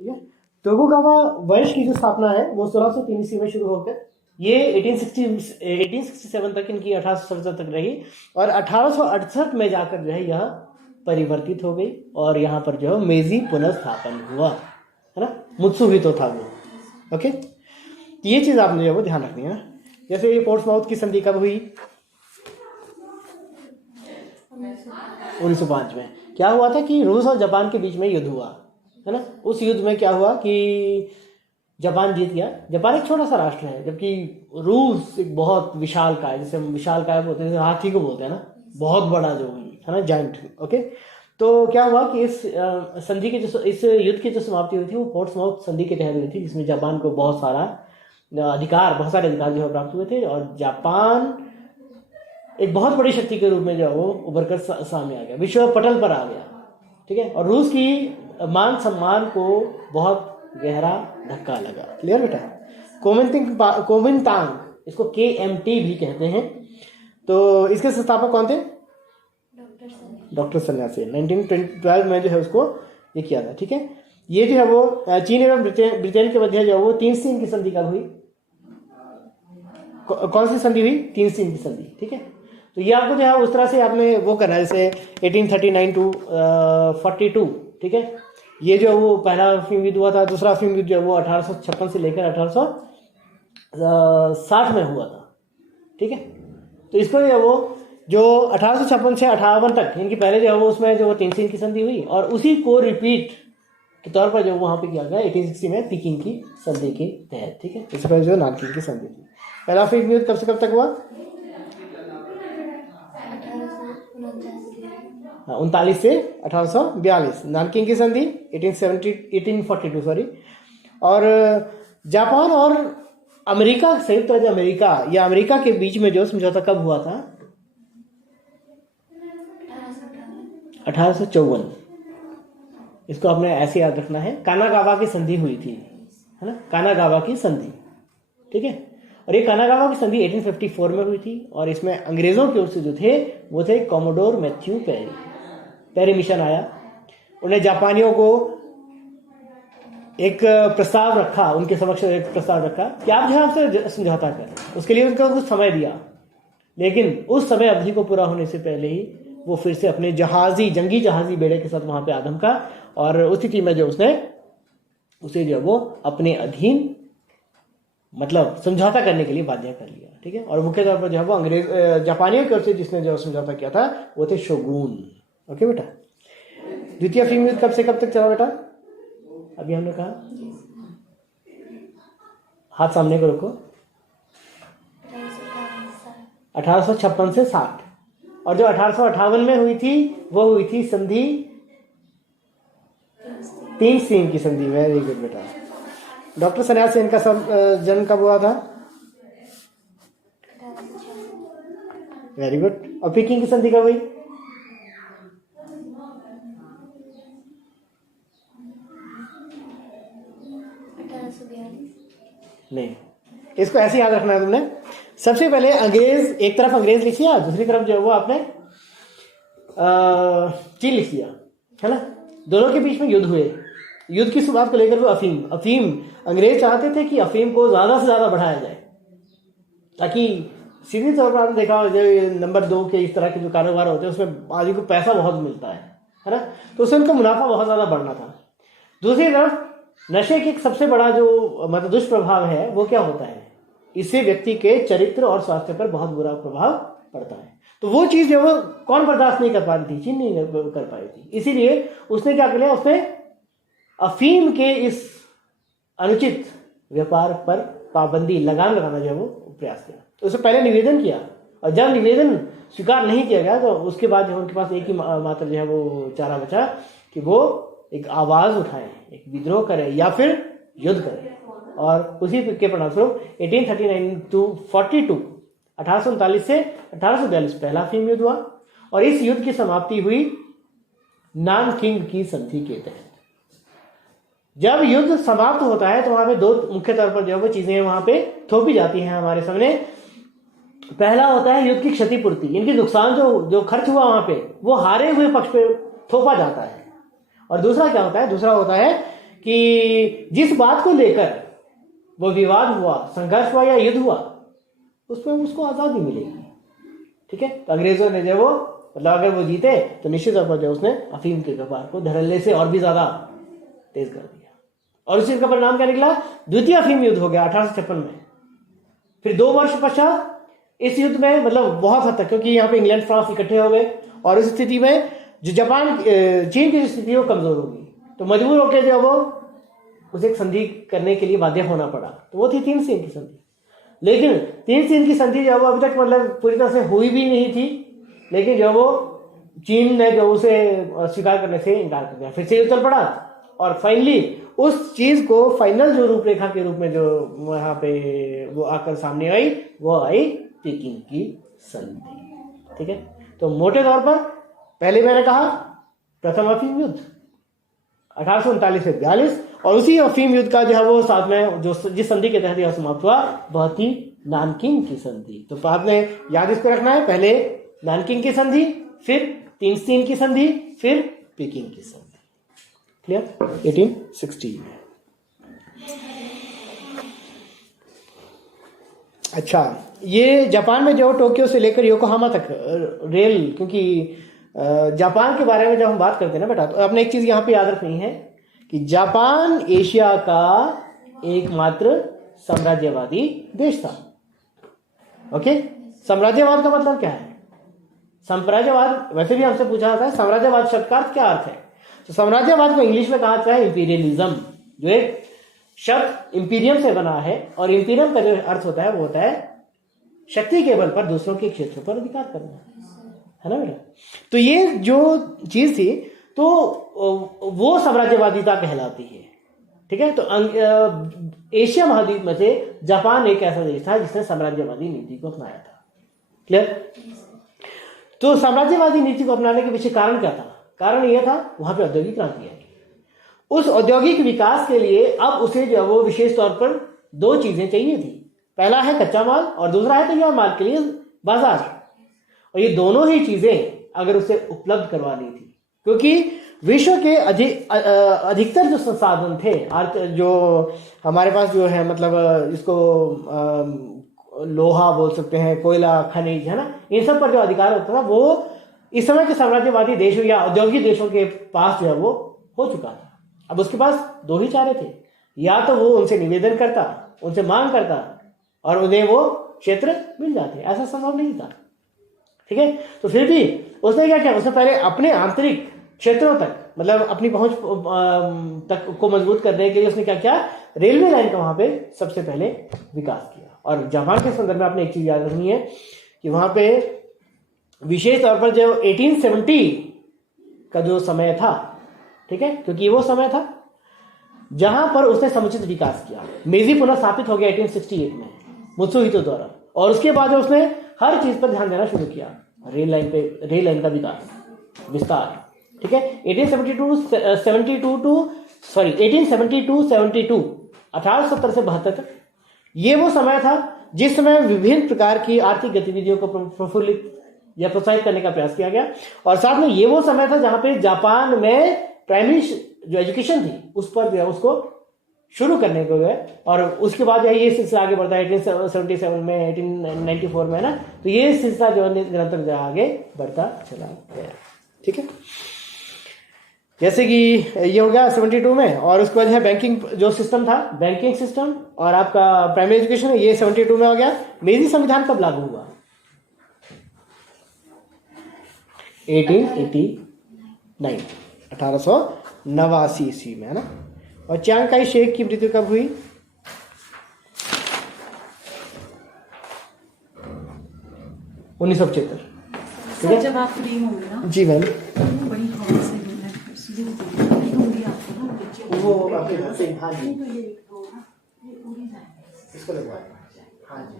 ठीक है। तोकुगावा वंश की जो स्थापना है वो 1603 ईस्वी में शुरू होकर ये 1867 तक, इनकी 1867 तक रही, और 1868 में जाकर जो है यह परिवर्तित हो गई और यहाँ पर जो है मेजी पुनर्स्थापन हुआ, है ना। मुत्सुहितो था वो। ओके, तो ये चीज आपने जो है वो ध्यान रखनी है ना। जैसे ये पोर्ट्समाउथ की संधि कब हुई? 1905 में। क्या हुआ था कि रूस और जापान के बीच में युद्ध हुआ, है ना। उस युद्ध में क्या हुआ कि जापान जीत गया। जापान एक छोटा सा राष्ट्र है, जबकि रूस एक बहुत विशाल काय, जैसे विशाल काय बोलते हैं, हाथी को बोलते हैं ना, बहुत बड़ा जो है ना, जायंट। ओके, तो क्या हुआ कि इस संधि के जो, इस युद्ध की जो समाप्ति हुई थी वो पोर्ट्समाउथ संधि के तहत हुई थी, जिसमें जापान को बहुत सारे अधिकार जो है प्राप्त हुए थे, और जापान एक बहुत बड़ी शक्ति के रूप में जो है वो उभर कर सामने आ गया, विश्व पटल पर आ गया। ठीक है, और रूस की मान सम्मान को बहुत गहरा धक्का लगा। क्लियर बेटा? कोमिंतांग, इसको KMT भी कहते हैं। तो इसके संस्थापक कौन थे? डॉक्टर सन्यासी। 1912 में जो है उसको ये किया था। ठीक है, ये जो है वो चीन एवं ब्रिटेन के मध्य जो है वो 3 सिंह की संधि कब हुई? कौन सी संधि हुई? 3 सिंह की संधि। ठीक है, तो ये आपको जो है उस तरह से आपने वो करना है, जैसे 1839 टू 42। ठीक है, ये जो वो पहला अफीम युद्ध हुआ था, दूसरा अफीम युद्ध जो है वो 1856 से लेकर 1860 में हुआ था। ठीक है, तो इसको जो वो जो 1856 से 58 तक, इनकी पहले जो है वो उसमें जो वो 3 सिंह की संधि हुई, और उसी को रिपीट के तौर पर जो वहां पे किया गया 1860 में पीकिंग की संधि के तहत। ठीक है, इससे पहले जो नानकिंग की संधि थी। पहला अफीम युद्ध कब से कब तक हुआ? 1939 से 1842। नानकिंग की संधि 1842 सॉरी। और जापान और अमेरिका, संयुक्त राज्य अमेरिका या अमेरिका के बीच में जो समझौता कब हुआ था? 1854। इसको आपने ऐसे याद रखना है, कानागावा की संधि हुई थी, है ना, कानागावा की संधि। ठीक है, और ये कानागावा की संधि 1854 में हुई थी, और इसमें अंग्रेजों की ओर से जो थे वो थे Commodore Matthew Perry. Perry mission आया, उन्हें जापानियों को एक प्रस्ताव रखा, उनके समक्ष एक प्रस्ताव रखा कि आप जो हमसे समझौता करें। उसके लिए उनको कुछ समय दिया, लेकिन उस समय अवधि को पूरा होने से पहले ही वो फिर से अपने जंगी जहाजी बेड़े के साथ वहां पे आदम का, और उस स्थिति में जो उसने उसे जो वो अपने अधीन, मतलब समझौता करने के लिए बाध्य कर लिया। ठीक है, और मुख्य तौर पर जो है वो जापानियों की ओर से जिसने जो समझौता किया था वो थे शोगुन। ओके बेटा, द्वितीय अफीम युद्ध कब से कब तक चला बेटा? अभी हमने कहा, हाथ सामने को रखो, 1856 से 60। और जो 1858 में हुई थी वो हुई थी संधि 3 सिंह की संधि। वेरी गुड बेटा। डॉक्टर सन्यासी सेन का जन्म कब हुआ था? Very good. और पीकिंग की संधि कब हुई? नहीं, इसको ऐसे याद रखना है तुमने। सबसे पहले अंग्रेज, एक तरफ अंग्रेज लिख लिया, दूसरी तरफ जो है वो आपने चीन लिख लिया, है ना। दोनों के बीच में युद्ध हुए। युद्ध की शुरुआत को लेकर वो अफीम अंग्रेज चाहते थे कि अफीम को ज्यादा से ज्यादा बढ़ाया जाए, ताकि सीधे तौर पर आपने देखा नंबर 2 के इस तरह के जो कारोबार होते हैं उसमें आदमी को पैसा बहुत मिलता है ना, तो उससे उनका मुनाफा बहुत ज्यादा बढ़ना था। दूसरी तरफ नशे की एक सबसे बड़ा जो मतलब दुष्प्रभाव है वो क्या होता है, इससे व्यक्ति के चरित्र और स्वास्थ्य पर बहुत बुरा प्रभाव पड़ता है। तो वो चीज जो वो कौन बर्दाश्त नहीं कर पा रही थी? चीन नहीं कर पाई थी। इसीलिए उसने क्या किया, उसने अफीम के इस अनुचित व्यापार पर पाबंदी, लगाम लगाना जो है वो प्रयास किया। तो उससे पहले निवेदन किया, और जब निवेदन स्वीकार नहीं किया गया तो उसके बाद जो उनके पास एक ही मात्र जो है वो चारा बचा कि वो एक आवाज उठाए, एक विद्रोह करे या फिर युद्ध करे। और उसी के परिणामस्वरूप 1839 टू 42, 1839 से 1842 पहला अफीम युद्ध हुआ, और इस युद्ध की समाप्ति हुई नानकिंग की संधि के तहत। जब युद्ध समाप्त होता है तो वहां पे 2 मुख्य तौर पर जो है वो चीजें वहां पे थोपी जाती हैं हमारे सामने। पहला होता है युद्ध की क्षतिपूर्ति, इनकी नुकसान जो खर्च हुआ वहां पे वो हारे हुए पक्ष पे थोपा जाता है। और दूसरा क्या होता है? दूसरा होता है कि जिस बात को लेकर वो विवाद हुआ, संघर्ष हुआ या युद्ध हुआ, उसमें उसको आज़ादी मिलेगी। ठीक है, तो अंग्रेजों ने जो वो मतलब अगर वो जीते तो निश्चित तौर पर जो उसने अफीम के व्यापार को धड़ल्ले से और भी ज्यादा तेज कर दिया, और उसी का परिणाम क्या निकला? द्वितीय अफीम युद्ध हो गया 1856 में। फिर 2 वर्ष पश्चात इस युद्ध में मतलब बहुत हद तक, क्योंकि यहाँ पे इंग्लैंड फ्रांस इकट्ठे हो गए और इस स्थिति में जो जापान चीन की स्थिति वो कमजोर होगी, तो मजबूर होकर जो वो उसे एक संधि करने के लिए बाध्य होना पड़ा, तो वो थी 3 सीन की संधि। लेकिन 3 सीन की संधि जो वो अभी तक मतलब पूरी तरह से हुई भी नहीं थी, लेकिन जो वो चीन ने जो उसे स्वीकार करने से इनकार कर दिया, फिर से युद्ध चल पड़ा और फाइनली उस चीज को फाइनल जो रूपरेखा के रूप में जो वहां पे वो आकर सामने आई, वो आई पेकिंग की संधि। ठीक है, तो मोटे तौर पर पहले मैंने कहा प्रथम अफीम युद्ध 1839 से 42, और उसी अफीम युद्ध का जो है वो साथ में जो जिस संधि के तहत यह समाप्त हुआ वह थी नानकिंग की संधि। तो आपने याद इसको रखना है, पहले नानकिंग की संधि, फिर 3 सीन की संधि, फिर पेकिंग की संधि। क्लियर? 1860 में। अच्छा, ये जापान में जो टोक्यो से लेकर योकोहामा तक रेल, क्योंकि जापान के बारे में जब हम बात करते हैं ना बेटा, तो आपने एक चीज यहां पे याद रखनी है कि जापान एशिया का एकमात्र साम्राज्यवादी देश था। ओके, साम्राज्यवाद का मतलब क्या है? साम्राज्यवाद वैसे भी हमसे पूछा जाता है, साम्राज्यवाद शब्द का अर्थ क्या अर्थ है? तो साम्राज्यवाद को इंग्लिश में कहा जाता है इंपीरियलिज्म, जो एक शब्द इंपीरियम से बना है, और इंपीरियम का जो अर्थ होता है वो होता है शक्ति के बल पर दूसरों के क्षेत्र पर अधिकार करना, है ना बेटा? तो ये जो चीज थी तो वो साम्राज्यवादिता कहलाती है। ठीक है, तो एशिया महाद्वीप में से जापान एक ऐसा देश था जिसने साम्राज्यवादी नीति को अपनाया था। क्लियर? तो साम्राज्यवादी नीति को अपनाने के पीछे कारण क्या था? कारण यह था वहां पे औद्योगिक क्रांति आई। उस औद्योगिक विकास के लिए अब उसे जो वो विशेष तौर पर 2 चीजें चाहिए थी। पहला है कच्चा माल और दूसरा है तैयार माल के लिए बाजार। और ये दोनों ही चीजें अगर उसे उपलब्ध करवा दी थी, क्योंकि विश्व के अधिकतर जो संसाधन थे, जो हमारे पास जो है मतलब इसको लोहा बोल सकते हैं, कोयला, खनिज, है ना, इन सब पर जो अधिकार होता था वो इस समय के साम्राज्यवादी देशों या औद्योगिक देशों के पास जो है वो हो चुका था। अब उसके पास 2 ही चारे थे, या तो वो उनसे निवेदन करता, उनसे मांग करता और उन्हें वो क्षेत्र मिल जाते। ऐसा संभव नहीं था। ठीक है, तो फिर भी उसने क्या किया? उसने पहले अपने आंतरिक क्षेत्रों तक मतलब अपनी पहुंच तक को मजबूत करने के लिए उसने क्या किया? रेलवे लाइन का वहां पे सबसे पहले विकास किया। और जापान के संदर्भ में आपने एक चीज याद रखनी है कि वहां पे विशेष तौर पर जो 1870 का जो समय था, ठीक है, क्योंकि वो समय था जहां पर उसने समुचित विकास किया। मेजी पुनः स्थापित हो गया 1868 में मुत्सुहितो द्वारा, और उसके बाद उसने हर चीज पर ध्यान देना शुरू किया, रेल लाइन का विकास, विस्तार। ठीक है, 1872 72 1870 से 72 तक ये वो समय था जिस समय विभिन्न प्रकार की आर्थिक गतिविधियों को प्रफुल्लित या प्रोत्साहित करने का प्रयास किया गया। और साथ में ये वो समय था जहां पे जापान में प्राइमरी जो एजुकेशन थी उस पर जो है उसको शुरू करने को गए, और उसके बाद जो है ये सिलसिला आगे बढ़ता है 1877 में, 1894 में ना, तो ये सिलसिला जो है निरंतर जो आगे बढ़ता चला गया। ठीक है, जैसे कि ये हो गया 72 में, और उसके बाद है बैंकिंग जो सिस्टम था, बैंकिंग सिस्टम और आपका प्राइमरी एजुकेशन, ये 72 में हो गया। मेजी संविधान कब लागू हुआ? 1889 1889 ईस्वी में, है ना। और चियांग काई शेक की मृत्यु कब हुई? 1975। ठीक है, जब आप फ्री होंगे ना जी मैम, बड़ी खबर से वो आपके घर से, हाँ जी, इसको लगवा, हाँ जी,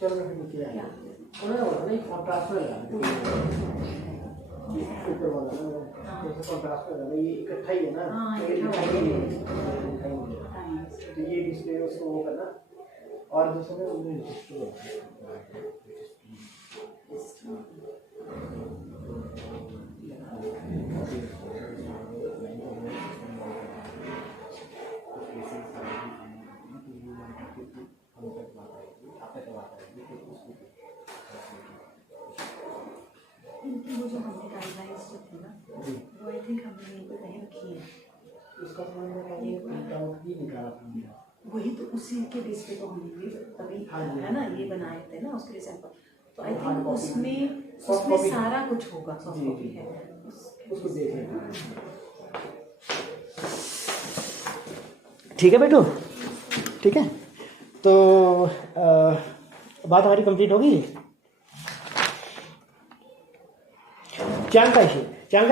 चलो मैं नीचे आया, नहीं ट्रांसफर ऊपर वाला ना, ट्रांसफर है ये इकट्ठा ही है ना, तो ये डिस्प्ले उसको वो करना, और दूसरे में उन्हें किए। उसका समझ में ये प्रिंट आउट ही निकाला था। वही तो उसी के बेस पे तो हमने भी तभी है ना ये बनाए थे ना उसके सैंपल। तो आई थिंक उसमें सारा कुछ होगा, सॉफ्ट कॉपी है उसको देख लेना। ठीक है बेटू, ठीक है। तो बात हमारी कंप्लीट होगी। चियांग काई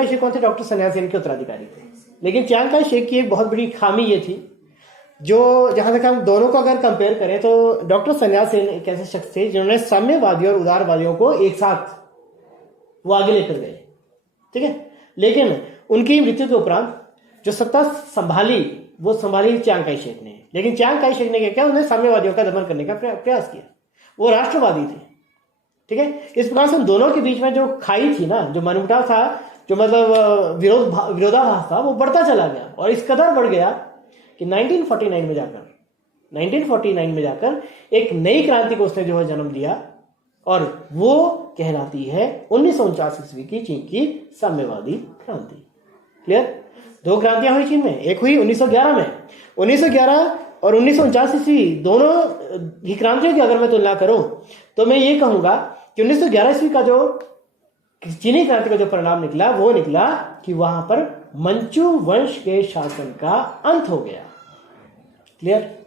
शेक कौन थे? डॉक्टर सन्याल सेन के उत्तराधिकारी थे। लेकिन चियांग काई शेक की एक बहुत बड़ी खामी ये थी, जो जहां तक हम दोनों को अगर कंपेयर करें तो डॉक्टर सन्याल सेन एक ऐसे शख्स थे जिन्होंने साम्यवादियों और उदारवादियों को एक साथ वो आगे लेकर गए, ठीक है। लेकिन उनकी मृत्यु के उपरांत जो सत्ता संभाली वो संभाली चियांग काई शेक ने। लेकिन चियांग काई शेक ने क्या किया? उन्होंने साम्यवादियों का दमन करने का प्रयास किया। वो राष्ट्रवादी थे, ठीक है। इस प्रकार से उन दोनों के बीच में जो खाई थी ना, जो मनमुटाव था, जो मतलब विरोधाभास था, वो बढ़ता चला गया। और इस कदर बढ़ गया कि 1949 में जाकर एक नई क्रांति को उसने जो है जन्म दिया, और वो कहलाती है 1949 ईस्वी की चीन की साम्यवादी क्रांति। क्लियर? दो क्रांतियां हुई चीन में। एक हुई 1911 में। 1911 और 1949 ईस्वी दोनों ही क्रांतियों की अगर मैं तुलना करूं तो मैं ये कहूंगा कि 1911 ईस्वी का जो चीनी क्रांति का जो परिणाम निकला वो निकला कि वहां पर मंचू वंश के शासन का अंत हो गया। क्लियर?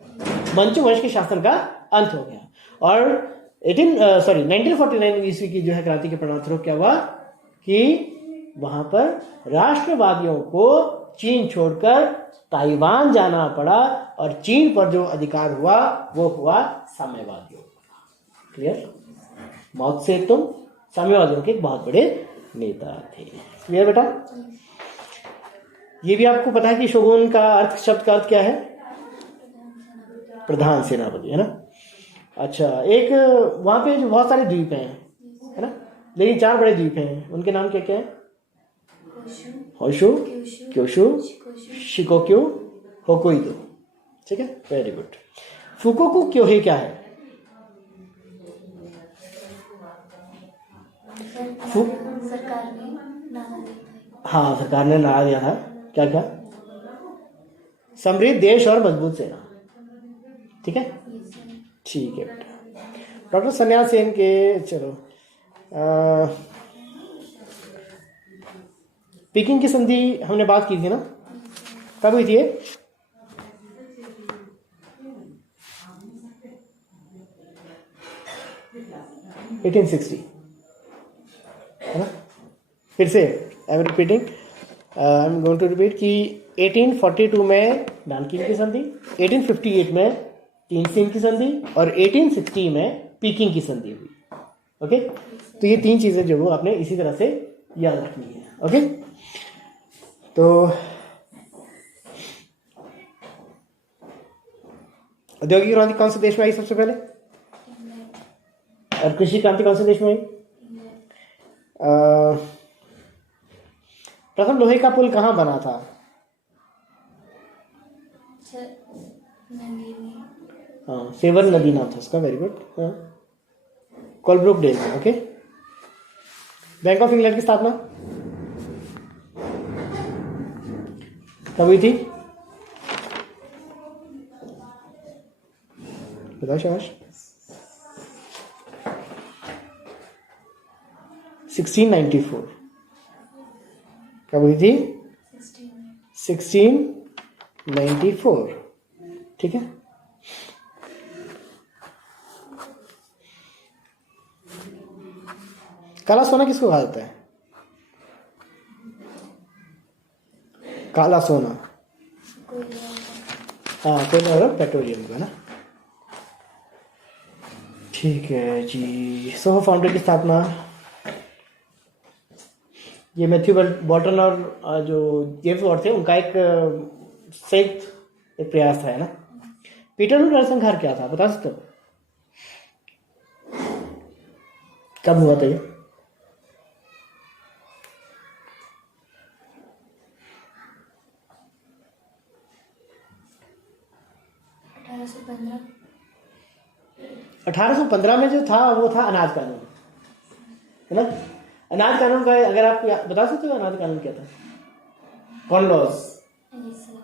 मंचू वंश के शासन का अंत हो गया। और 1949 ईस्वी की जो है क्रांति के परिणामस्वरूप क्या हुआ कि वहां पर राष्ट्रवादियों को चीन छोड़कर ताइवान जाना पड़ा, और चीन पर जो अधिकार हुआ वो हुआ साम्यवादियों का। क्लियर? माओ से तुम साम्यवादियों के एक बहुत बड़े नेता थे। क्लियर बेटा? ये भी आपको पता है कि शोगुन का अर्थ, शब्द का अर्थ क्या है? प्रधान सेनापति, है ना। अच्छा, एक वहां पे जो बहुत सारे द्वीप हैं, है ना, लेकिन 4 बड़े द्वीप हैं, उनके नाम क्या क्या है? होशु, क्योशु, शिकोक्यू, होकोइदो। ठीक है, वेरी गुड। फुकोकू क्योहे क्या है? सरकार ने नारा दिया था। हाँ, सरकार ने नारा दिया था। क्या क्या? समृद्ध देश और मजबूत सेना। ठीक है, ठीक है बेटा। डॉक्टर सन्याल सेन के, चलो, पीकिंग की संधि हमने बात की थी ना, कब हुई थी ये? है ना। फिर से I am repeating, I am going to repeat कि 1842 में नानकिंग की संधि, 1858 में तीनसिन की संधि, और 1860 में पीकिंग की संधि हुई। ओके, तो ये 3 चीजें जो वो आपने इसी तरह से याद रखनी है। ओके, तो औद्योगिक क्रांति कौन से देश में आई सबसे पहले, और कृषि क्रांति कौन से देश में आई? प्रथम लोहे का पुल कहाँ बना था? हाँ, सेवर नदी नाम था उसका। Very good. कोलब्रुक डेल में। ओके। बैंक ऑफ इंग्लैंड की स्थापना कब हुई थी? बताओ शाबाश। 1694। कब हुई थी? 1694। ठीक है। काला सोना किसको कहा जाता है? काला सोना, हाँ, कोयला और पेट्रोलियम का ना। ठीक है जी। सोहो फाउंड्री की स्थापना, ये मैथ्यू बॉल्टन और जो जेम्स वॉट थे उनका एक संयुक्त एक प्रयास था, है ना। पीटरलूट नरसंहार क्या था, बता सकते हो? कब हुआ था ये? $1815। 1815 में जो था वो था अनाज कानून, है ना। अनाज कानून का अगर आप बता सकते हो अनाज कानून क्या था? कॉनलॉज। जी सर।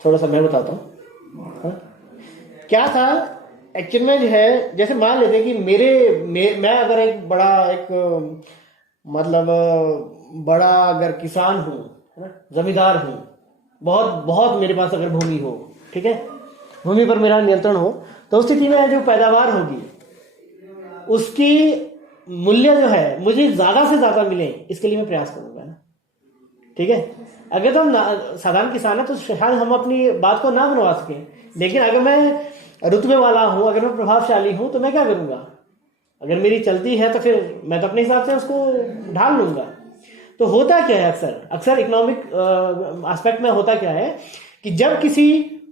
थोड़ा सा मैं बताता हूँ। क्या था एक्चुअल में जो है, जैसे मान लेते हैं कि मैं अगर एक बड़ा मतलब बड़ा अगर किसान हूँ, है ना, जमींदार हूँ, बहुत बहुत मेरे पास अगर भूमि हो, ठीक है, भूमि पर मेरा नियंत्रण हो, तो उस स्थिति में जो पैदावार होगी उसकी मूल्य जो है मुझे ज्यादा से ज्यादा मिले, इसके लिए मैं प्रयास करूंगा ना, ठीक है। अगर तो हम साधारण किसान है तो शायद हम अपनी बात को ना बनवा सके, लेकिन अगर मैं रुतबे वाला हूं, अगर मैं प्रभावशाली हूं, तो मैं क्या करूंगा, अगर मेरी चलती है तो फिर मैं तो अपने हिसाब से उसको ढाल लूंगा। तो होता क्या है, अक्सर इकोनॉमिक एस्पेक्ट में होता क्या है कि जब किसी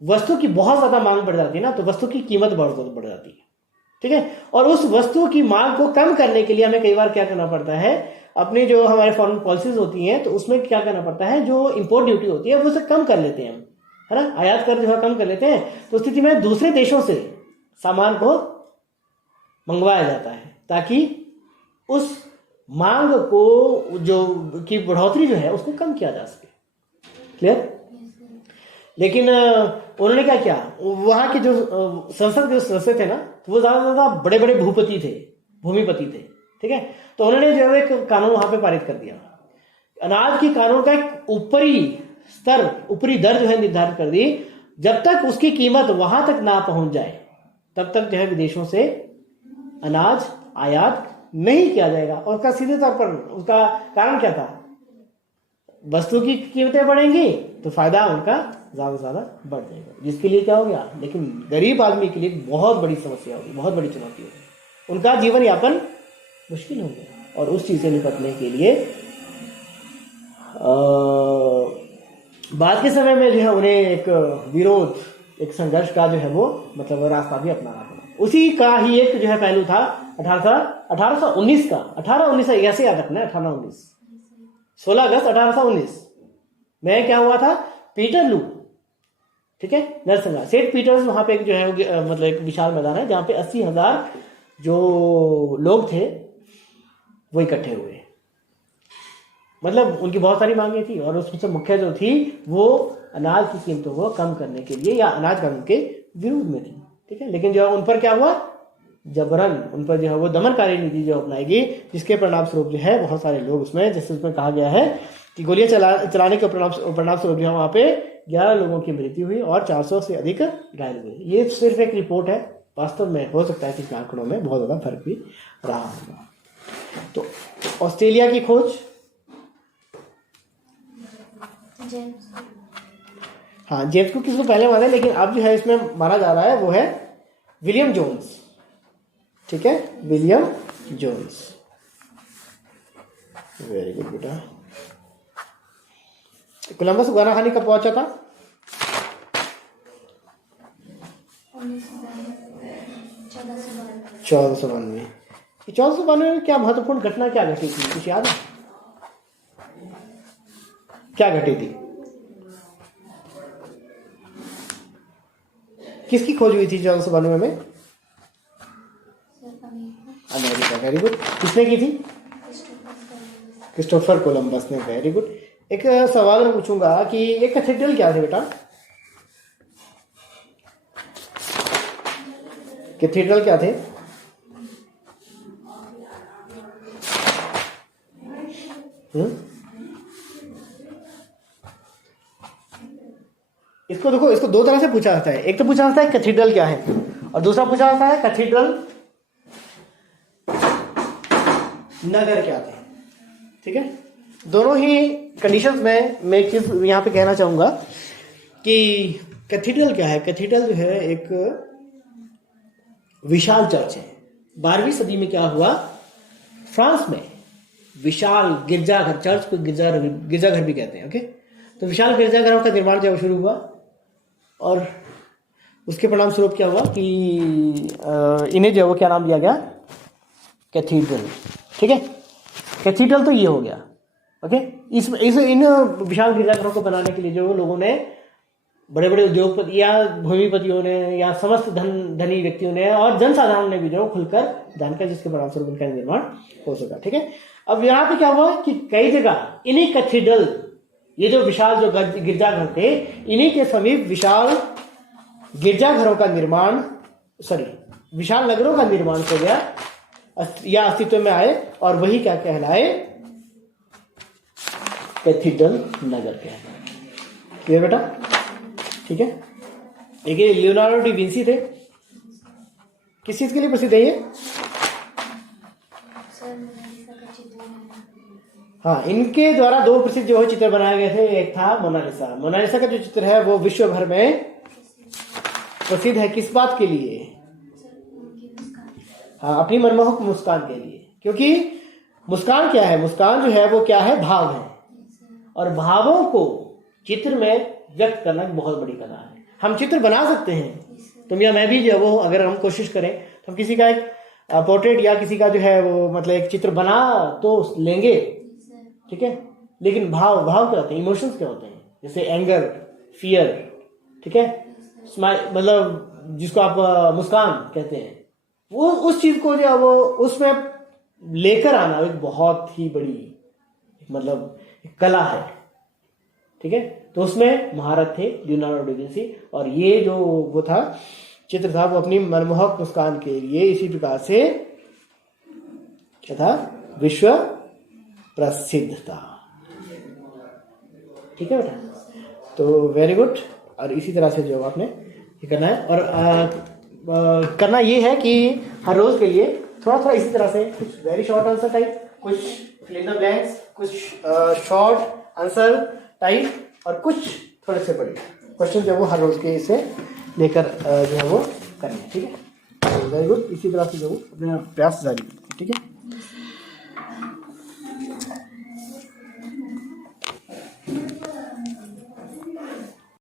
वस्तु की बहुत ज्यादा मांग बढ़ जाती है ना, तो वस्तु की कीमत बढ़ जाती है, ठीक है। और उस वस्तु की मांग को कम करने के लिए हमें कई बार क्या करना पड़ता है, अपनी जो हमारे फॉरेन पॉलिसीज होती हैं, तो उसमें क्या करना पड़ता है, जो इंपोर्ट ड्यूटी होती है वो उसे कम कर लेते हैं हम, है ना, आयात कर जो है कम कर लेते हैं। तो स्थिति में दूसरे देशों से सामान को मंगवाया जाता है ताकि उस मांग को जो की बढ़ोतरी जो है उसको कम किया जा सके। क्लियर? लेकिन उन्होंने क्या किया, वहां के जो संसद के सदस्य थे ना, तो वो ज्यादा से ज्यादा बड़े बड़े भूमिपति थे, ठीक है। तो उन्होंने जो है एक कानून वहां पे पारित कर दिया, अनाज की कानून का एक ऊपरी दर जो है निर्धारित कर दी, जब तक उसकी कीमत वहां तक ना पहुंच जाए तब तक जो है विदेशों से अनाज आयात नहीं किया जाएगा। और उसका सीधे तौर पर उसका कारण क्या था, वस्तु की कीमतें बढ़ेंगी तो फायदा उनका ज्यादा से ज्यादा बढ़ जाएगा, जिसके लिए क्या हो गया, लेकिन गरीब आदमी के लिए बहुत बड़ी समस्या होगी, बहुत बड़ी चुनौती होगी, उनका जीवन यापन मुश्किल हो गया। और उस चीज से निपटने के लिए बाद के समय में जो है उन्हें एक विरोध, एक संघर्ष का जो है वो मतलब रास्ता भी अपनाना पड़ा। उसी का ही एक जो है पहलू था 1819 का, 1819 ऐसे याद रखना है, 1819 16 अगस्त 1819 में क्या हुआ था, पीटरलू, ठीक है, नरसंहार, सेंट पीटर्स, वहां पे एक जो है मतलब एक विशाल मैदान है जहां पे 80,000 जो लोग थे वो इकट्ठे हुए। मतलब उनकी बहुत सारी मांगे थी और उसमें से मुख्य जो थी वो अनाज की कीमतों को कम करने के लिए या अनाज कानून के विरोध में थी, ठीक है। लेकिन जो है उन पर क्या हुआ, जबरन उन पर जो है वो दमनकारी नीति जो अपनाई गई, जिसके परिणाम स्वरूप जो है बहुत सारे लोग उसमें, जैसे उसमें कहा गया है कि गोलियां चलाने के परिणाम स्वरूप जो है वहां पे 11 लोगों की मृत्यु हुई और 400 से अधिक घायल हुए। ये सिर्फ एक रिपोर्ट है, वास्तव में हो सकता है कि आंकड़ों में बहुत ज्यादा फर्क भी रहा होगा। तो ऑस्ट्रेलिया की खोज, जेम्स। हाँ, जेम्स कुक किसको पहले माना है, लेकिन अब जो है इसमें माना जा रहा है वो है विलियम जोन्स, ठीक है, विलियम जोन्स। वेरी गुड बेटा। कोलंबस गुआनाहानी कब पहुंचा था? 1492। 1492 में क्या महत्वपूर्ण घटना क्या घटी थी, कुछ याद है? क्या घटी थी? किसकी खोज हुई थी 1492 में? अमेरिका। Very good. किसने की थी? क्रिस्टोफर कोलंबस ने। Very good. एक सवाल मैं पूछूंगा कि एक कैथेड्रल क्या थे बेटा? कैथेड्रल क्या थे? इसको देखो, इसको दो तरह से पूछा जाता है। एक तो पूछा जाता है कैथेड्रल क्या है, और दूसरा पूछा जाता है कैथेड्रल नगर क्या थे। ठीक है, दोनों ही कंडीशंस में मैं एक चीज यहां पे कहना चाहूंगा कि कैथेड्रल क्या है। कैथेड्रल जो है एक विशाल चर्च है। 12वीं सदी में क्या हुआ, फ्रांस में विशाल गिरजाघर, चर्च को गिरजाघर भी कहते हैं, ओके। तो विशाल गिरजाघरों का निर्माण जब शुरू हुआ और उसके परिणाम स्वरूप क्या हुआ कि इन्हें जो है वो क्या नाम दिया गया, कैथीड्रल। ठीक है, कैथीड्रल तो ये हो गया, ओके। इन विशाल गिरजाघरों को बनाने के लिए जो लोगों ने बड़े बड़े उद्योगपति या भूमिपतियों ने या समस्त धनी व्यक्तियों ने और जनसाधारण ने भी जो खुलकर दान किया, जिसके परिणामस्वरूप उनका निर्माण हो सका। ठीक है, अब यहाँ पे क्या हुआ कि कई जगह इन्हीं कैथेड्रल, ये जो विशाल जो गिरजाघर थे, इन्हीं के समीप विशाल गिरजाघरों का निर्माण, विशाल नगरों का निर्माण हो गया या अस्तित्व में आए, और वही क्या कहलाए, कैथेड्रल नगर कहलाए। क्लियर बेटा? ठीक है। एक लियोनार्डो डी विंसी थे, किस चीज के लिए प्रसिद्ध है ये? हाँ, इनके द्वारा दो प्रसिद्ध जो है चित्र बनाए गए थे। एक था मोनालिसा। मोनालिसा का जो चित्र है वो विश्व भर में प्रसिद्ध है। किस बात के लिए? हाँ, अपनी मनमोहक मुस्कान के लिए। क्योंकि मुस्कान क्या है? मुस्कान जो है वो क्या है? भाव है, और भावों को चित्र में व्यक्त करना बहुत बड़ी कला है। हम चित्र बना सकते हैं, तुम या मैं भी जो वो, अगर हम कोशिश करें तो हम किसी का एक पोर्ट्रेट या किसी का जो है वो मतलब एक चित्र बना तो लेंगे, ठीक है, लेकिन भाव क्या होते हैं? इमोशंस क्या होते हैं? जैसे एंगर, फियर, ठीक है, स्माइल, मतलब जिसको आप मुस्कान कहते हैं, वो उस चीज को जो वो उसमें लेकर आना एक बहुत ही बड़ी मतलब कला है। ठीक है, तो उसमें महारत थे लियोनार्डो डी विंसी, और ये जो वो था चित्र था वो अपनी मनमोहक मुस्कान के लिए इसी प्रकार से क्या था? विश्व प्रसिद्ध था। ठीक है बेटा, तो वेरी गुड। और इसी तरह से जो आपने ये करना है, और करना ये है कि हर रोज के लिए थोड़ा थोड़ा इसी तरह से कुछ वेरी शॉर्ट आंसर टाइप, कुछ फिल इन द ब्लैंक्स, कुछ शॉर्ट आंसर टाइप, और कुछ थोड़े से बड़े क्वेश्चन जो वो हर रोज के इसे लेकर जो है वो करने। ठीक है, वेरी गुड। इसी तरह से जो अपने प्रयास जारी, ठीक है।